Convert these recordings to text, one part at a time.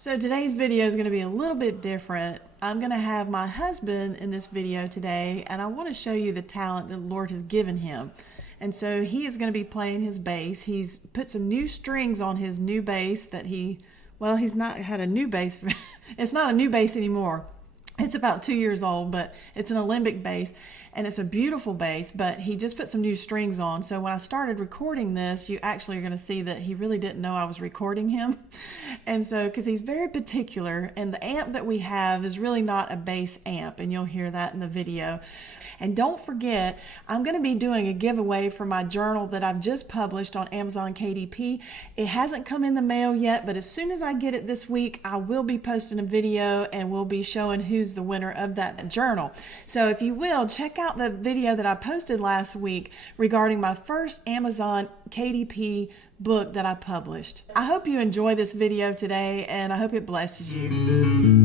So today's video is going to be a little bit different. I'm going to have my husband in this video today, and I want to show you the talent that the Lord has given him. And so he is going to be playing his bass. He's put some new strings on his new bass that he's not had a new bass. It's not a new bass anymore. It's about 2 years old, but it's an Alembic bass, and it's a beautiful bass, but he just put some new strings on. So when I started recording this, you actually are going to see that he really didn't know I was recording him. And so, because he's very particular, and the amp that we have is really not a bass amp, and you'll hear that in the video. And don't forget, I'm going to be doing a giveaway for my journal that I've just published on Amazon KDP. It hasn't come in the mail yet, but as soon as I get it this week, I will be posting a video and we'll be showing who's the winner of that journal. So if you will, check out the video that I posted last week regarding my first Amazon KDP book that I published. I hope you enjoy this video today, and I hope it blesses you.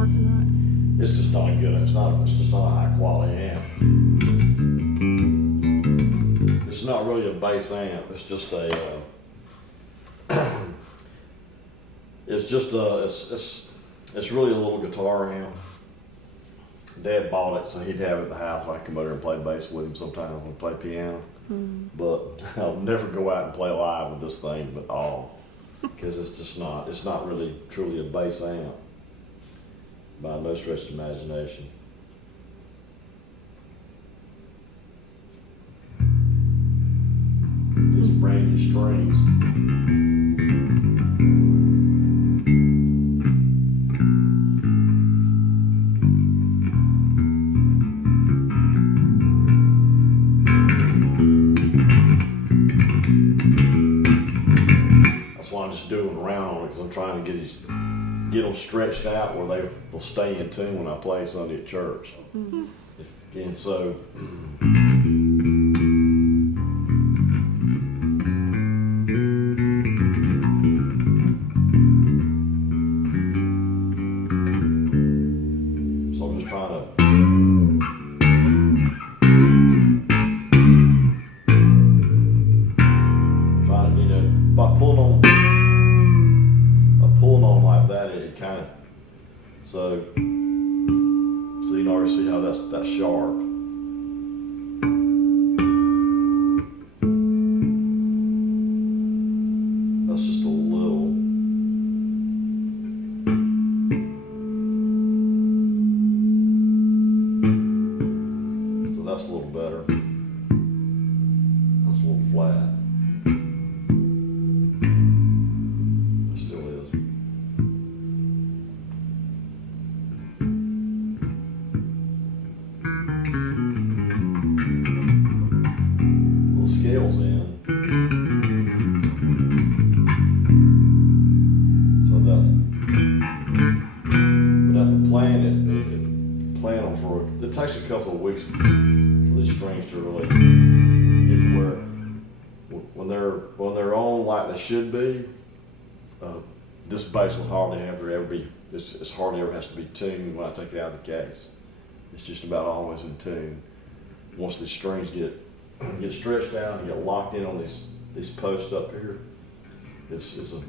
working right? It's just not good. It's just not a high quality amp. It's not really a bass amp. It's just a. It's really a little guitar amp. Dad bought it, so he'd have it at the house. I come over and play bass with him sometimes when I play piano. But I'll never go out and play live with this thing at all, because it's not really truly a bass amp by no stretch of imagination. These are brand new strings. I'm just doing around on it because I'm trying to get them stretched out where they will stay in tune when I play Sunday at church. And so I'm just trying to by pulling on like that, it kind of, so you can already see how that's sharp. That's just a little. So that's a little better. That's a little flat. Scales in, so that's. But after playing playing them it takes a couple of weeks for these strings to really get to where when they're on like they should be. This bass will hardly ever be. It's hardly ever has to be tuned when I take it out of the case. It's just about always in tune. Once the strings get stretched out and get locked in on these posts up here. It's a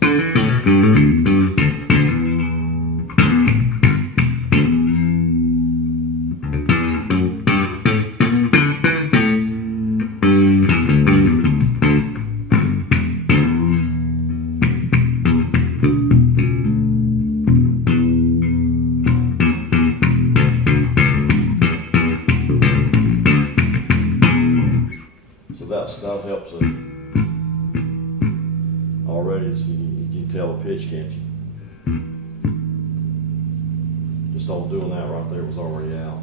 that helps it. Already you can tell the pitch, can't you? Just on doing that right there was already out.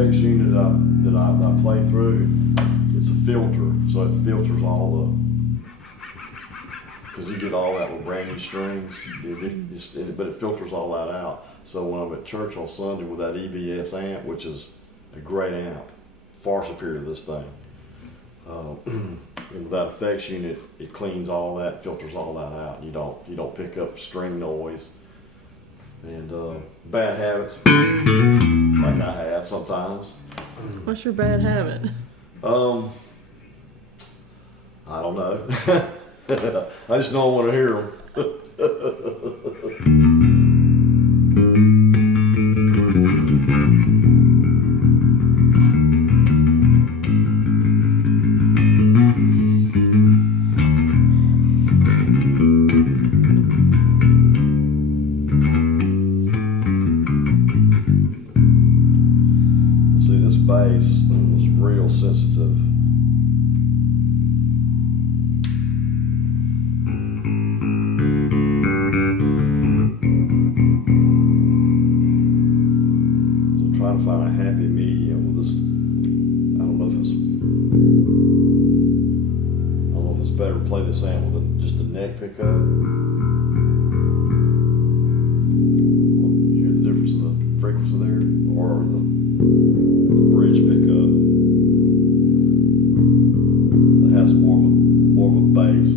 effects unit that I play through, it's a filter, so it filters all the, because you get all that with brand new strings, but it filters all that out. So when I'm at church on Sunday with that EBS amp, which is a great amp, far superior to this thing, with that effects unit, it cleans all that, filters all that out. You don't pick up string noise and bad habits like I have sometimes. What's your bad habit? I don't know. I just don't want to hear them. See, this bass is real sensitive. Trying to find a happy medium with this. I don't know if it's better to play this amp with just a neck pickup. You hear the difference in the frequency there, or the bridge pickup that has more of a bass.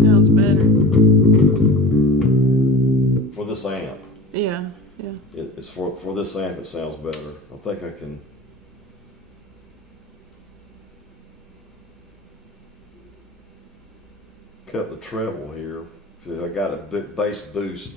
Sounds better. For this amp. Yeah. Yeah. It's for this amp, it sounds better. I think I can. Cut the treble here. See, I got a big bass boost.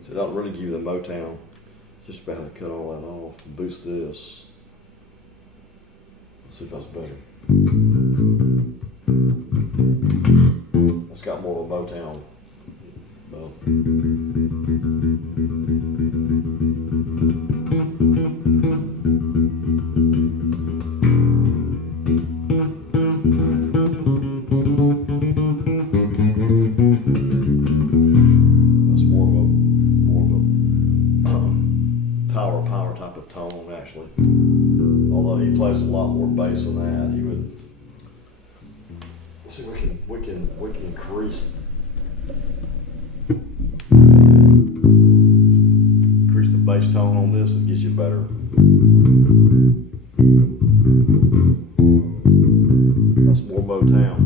So I don't really give you the Motown. Just about to cut all that off and boost this. Let's see if that's better. That's got more of a Motown. That's more of a Tower Power type of tone, actually. Although he plays a lot more bass than that, he would. See, we can increase the bass tone on this. It gives you better. That's more Motown.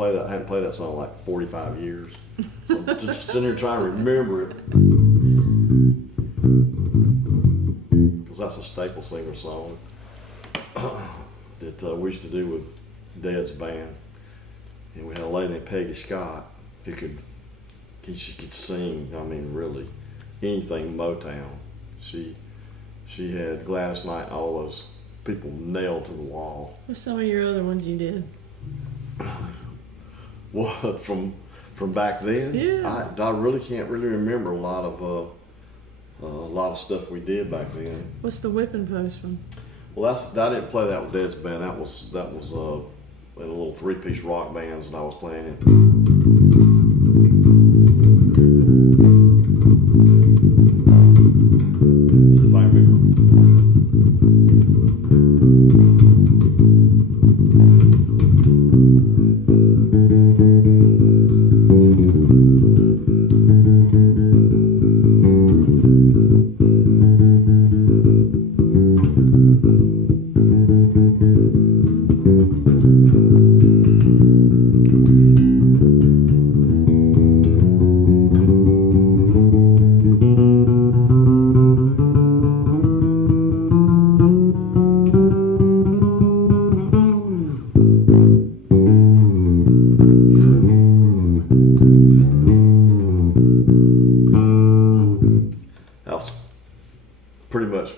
I hadn't played that song in like 45 years. So I'm just sitting here trying to remember it. Because that's a staple singer song that we used to do with Dad's band. And we had a lady named Peggy Scott who could sing, I mean, really anything Motown. She had Gladys Knight and all those people nailed to the wall. What's some of your other ones you did? What, from back then? Yeah. I really can't really remember a lot of stuff we did back then. What's the whipping post one? Well, I didn't play that with Dad's band. That was in a little 3-piece rock bands that I was playing in. See if I remember.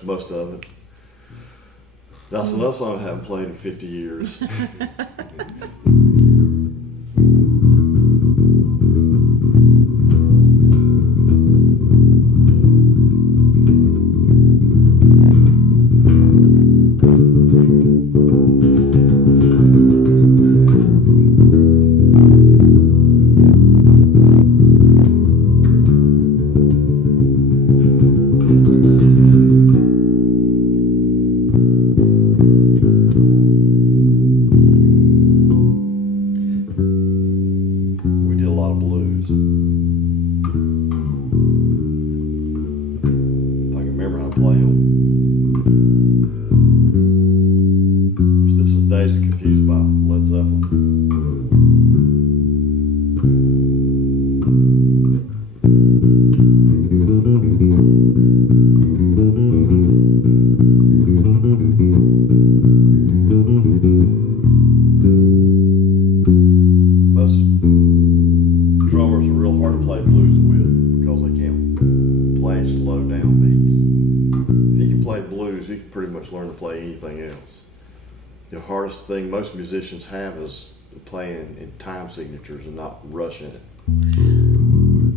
most of it. That's another song I haven't played in 50 years. We did a lot of blues. If I can remember how to play them. This is Days of Confused by Led Zeppelin. Most drummers are real hard to play blues with because they can't play slow down beats. If you can play blues, you can pretty much learn to play anything else. The hardest thing most musicians have is playing in time signatures and not rushing it.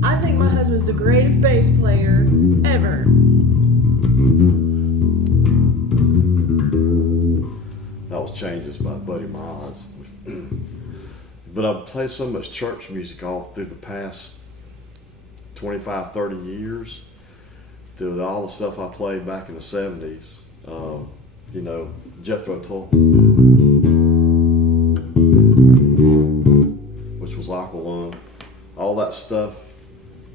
I think my husband's the greatest bass player ever. That was Changes by Buddy Miles. But I've played so much church music all through the past 25, 30 years. Through all the stuff I played back in the 70s. You know, Jethro Tull, which was Aqualung. All that stuff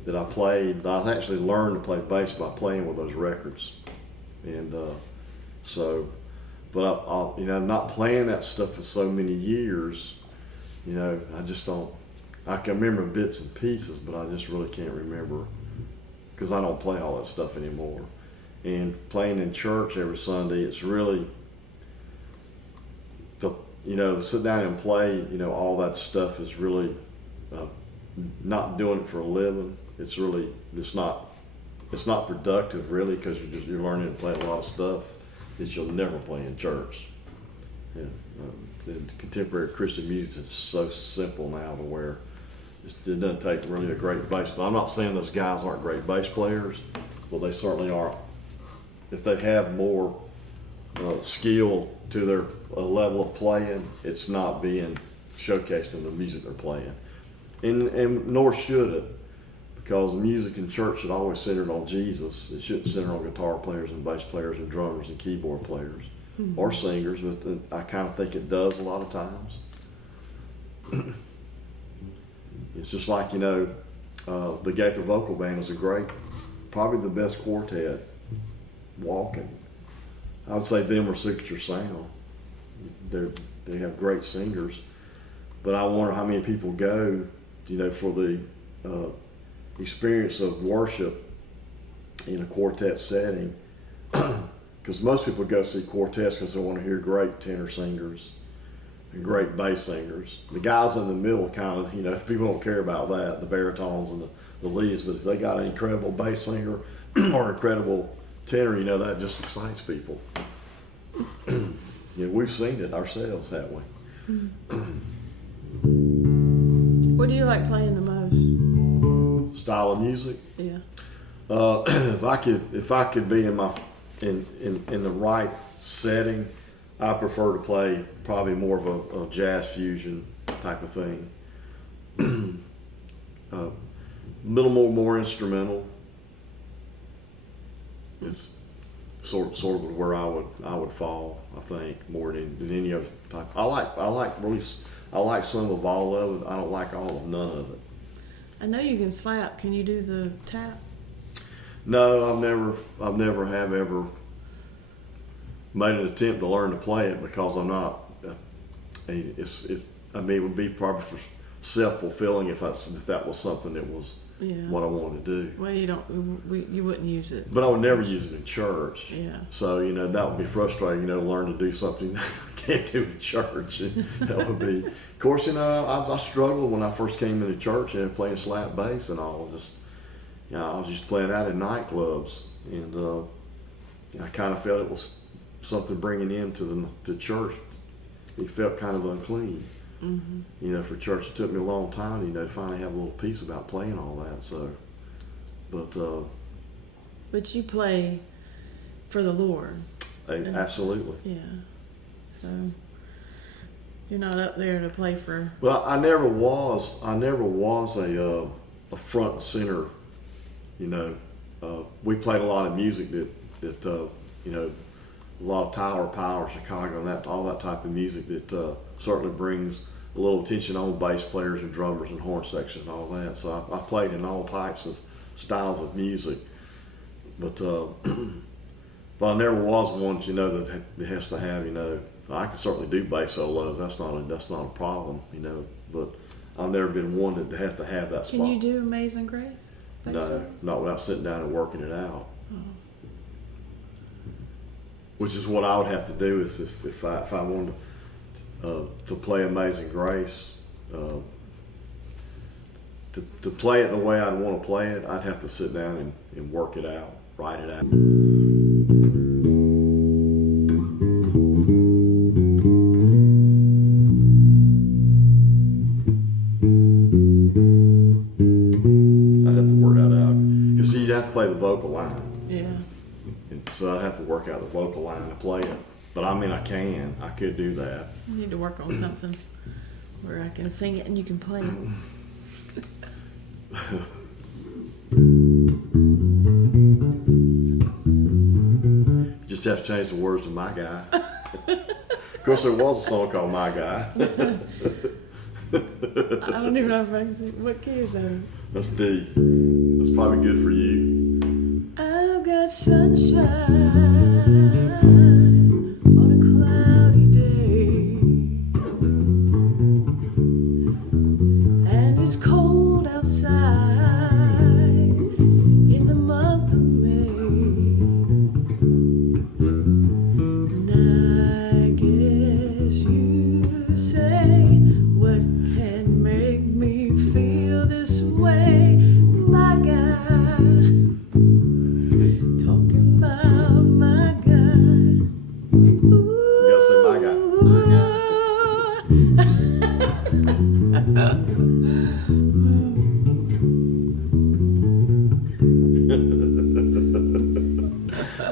that I played, I actually learned to play bass by playing with those records. And but you know, not playing that stuff for so many years, you know, I just don't, I can remember bits and pieces, but I just really can't remember because I don't play all that stuff anymore. And playing in church every Sunday, it's really, you know, to sit down and play, you know, all that stuff is really not doing it for a living. It's really, it's not productive really, because you're learning to play a lot of stuff that you'll never play in church. Yeah, the contemporary Christian music is so simple now to where it doesn't take really a great bass. But I'm not saying those guys aren't great bass players, but they certainly are. If they have more skill to their level of playing, it's not being showcased in the music they're playing, and nor should it, because the music in church should always center on Jesus. It shouldn't center on guitar players and bass players and drummers and keyboard players or singers, but I kind of think it does a lot of times. It's just like, you know, the Gaither Vocal Band is probably the best quartet walking. I would say them or Signature Sound. They have great singers, but I wonder how many people go, you know, for the experience of worship in a quartet setting. Because most people go see quartets because they want to hear great tenor singers and great bass singers. The guys in the middle kind of, you know, people don't care about that, the baritones and the leads, but if they got an incredible bass singer or incredible tenor, you know, that just excites people. Yeah, we've seen it ourselves, haven't we? What do you like playing the most? Style of music? Yeah. If I could be in the right setting, I prefer to play probably more of a jazz fusion type of thing. Little more instrumental. It's sort of where I would fall, I think, more than any other type. I like some of all of it. I don't like all of none of it. I know you can slap. Can you do the tap? No, I've never made an attempt to learn to play it because I'm not. It would be probably for self-fulfilling if that was something that was what I wanted to do. Well, you wouldn't use it. But I would never use it in church. Yeah. So, you know, that would be frustrating, you know, to learn to do something I can't do in church. That would be, of course, you know, I struggled when I first came into church and playing slap bass and all. Just, you know, I was just playing out in nightclubs, and I kind of felt it was something bringing him to church. He felt kind of unclean. Mm-hmm. You know, for church, it took me a long time, you know, to finally have a little peace about playing all that. So, but you play for the Lord. Absolutely. Yeah. So you're not up there to play for. But I never was a front and center. You know, we played a lot of music that you know, a lot of Tower Power, Chicago, and all that type of music that certainly brings a little attention on bass players and drummers and horn section and all that. So I played in all types of styles of music, but I never was one, you know, that has to have, you know. I can certainly do bass solos. That's not a problem, you know. But I've never been one that have to have that spot. Can you do Amazing Grace? No, not without sitting down and working it out. Oh. Which is what I would have to do is if I wanted to play Amazing Grace, to play it the way I'd want to play it, I'd have to sit down and work it out, write it out. I'd have to work that out. Because you'd have to play the vocal line. Yeah. And so I'd have to work out the vocal line to play it. But I mean, I could do that. I need to work on something where I can sing it and you can play it. You just have to change the words to My Guy. Of course, there was a song called My Guy. I don't even know if I can sing. What key is that? That's D. That's probably good for you. I've got sunshine on a cloudy day, and it's cold outside in the month of May, and I guess you say, what can make me feel this way, my God? Talking about my God. Ooh. You gotta say My Guy.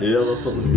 Yeah, that's something.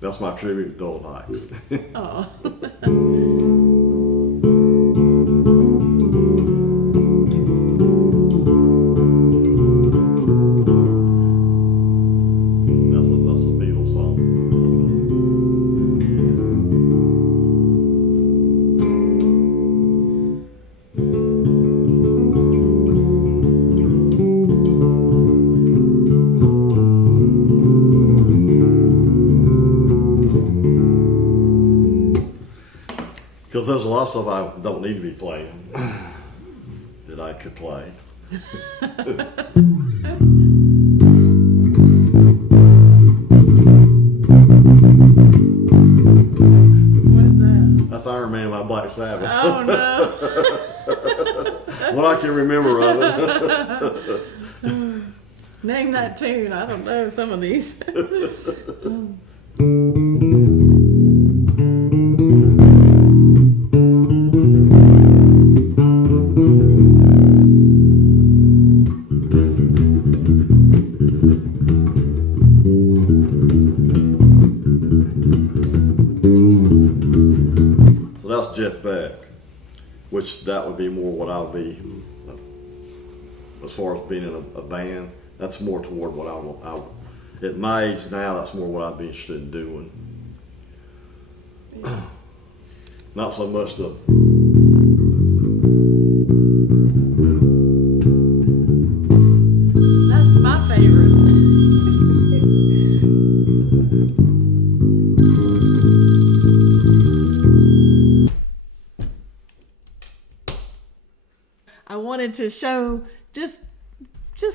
That's my tribute to Old Hikes. Oh. That's a Beatles song. Because there's a lot of stuff I don't need to be playing that I could play. What is that? That's Iron Man by Black Sabbath. Oh no. What I can remember of it. Name that tune. I don't know some of these. So that's Jeff Beck, which that would be more what I would be, as far as being in a band. That's more toward what at my age now, that's more what I'd be interested in doing. Yeah. Not so much the That's my favorite. I wanted to show just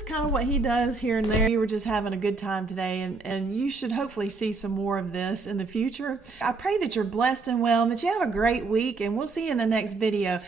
kind of what he does here and there. We were just having a good time today, and you should hopefully see some more of this in the future. I pray that you're blessed and well and that you have a great week, and we'll see you in the next video.